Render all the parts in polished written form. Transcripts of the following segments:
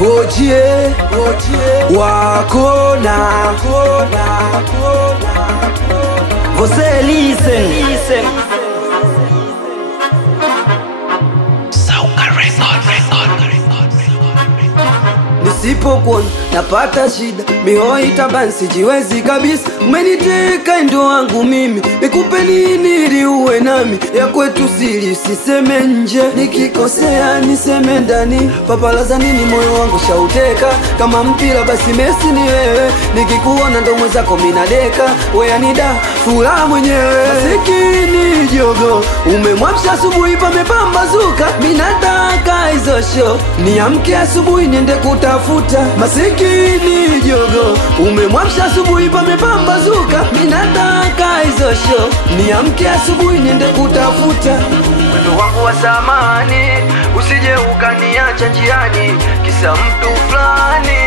Ojie wakona Você listen Nisipokuona napata shida, mioyo itabani sijiwezi kabisa. Umeniteka ndo wangu mimi, nikupe nini ili uwe nami? Ya kwetu siri usiseme nje, nikikosea niseme ndani. Papalaza nini moyo wangu shauteka, kama mpira basi Messi ni wewe. Nikikuona ndo mwenzako minadeka, weya nida furaha mwenyewe. Masikini jogo umemwamsha asubuhi pamepambazuka, minataka hizo show niamke asubuhi niende kutafuta. Masikini jogo umemwamsha asubuhi pamepambazuka, minataka hizo show niamke asubuhi niende kutafuta. Wendo wangu wa zamani usije ukaniacha njiani, kisa mtu fulani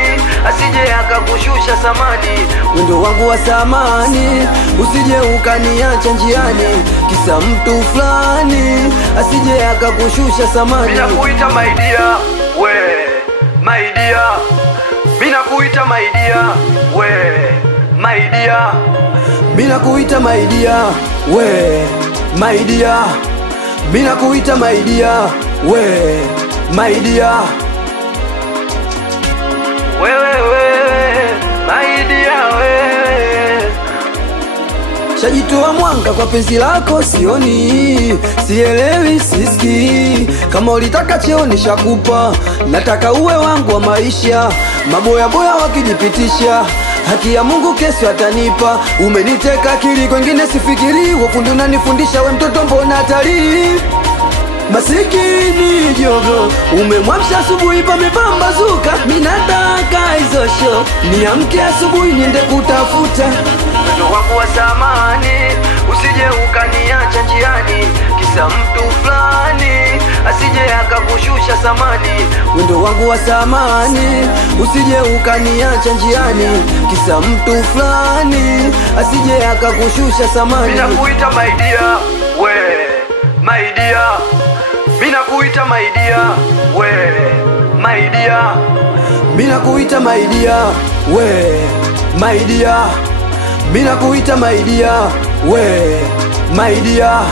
asije akakushusha samani. Wendo wangu wa zamani usije ukaniacha njiani, kisa mtu fulani asije akakushusha samani. Mina kuita my dear, we my dear. Mina kuita my dear, we my dear. Mina kuita my dear, we my dear. Mina kuita my dear, we my dear. Wewe my dear, wewe shajitoa mwanga kwa penzi lako, sioni, sielewi, siski. Kama ulitaka cheo nishakupa, nataka uwe wangu wa maisha. Maboya boya wakijipitisha, haki ya Mungu kesho atanipa. Umeniteka akili kwengine sifikiri, wafundi unanifundisha, we mtoto mbona hatari. Masikini jogo umemwamsha asubuhi pamepambazuka, minataka hizo show niamke asubuhi niende kutafuta. Wendo wangu wa zamani usije ukaniacha njiani, kisa mtu fulani asije akakushusha samani. Wendo wangu wa zamani usije ukaniacha njiani, kisa mtu fulani asije akakushusha samani. Mina kuita my dear, we my dear. Mina kuita my dear, we my dear. Mina kuita my dear, we my dear. Mina kuita my dear, we my dear.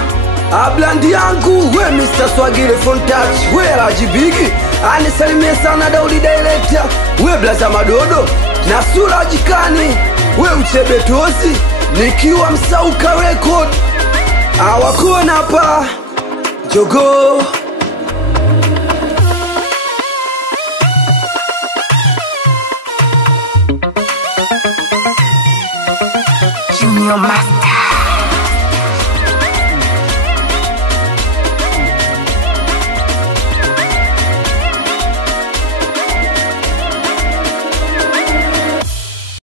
Ablandi yangu, we Mr. Swagile from Touch, we Rajibigi. Anisalimie sana Daudi Director, we Blaza Madodo na Sura Jikani, we Uchebetozi, nikiwa Msauka Record. Awakona hapa Jogo Junior Master.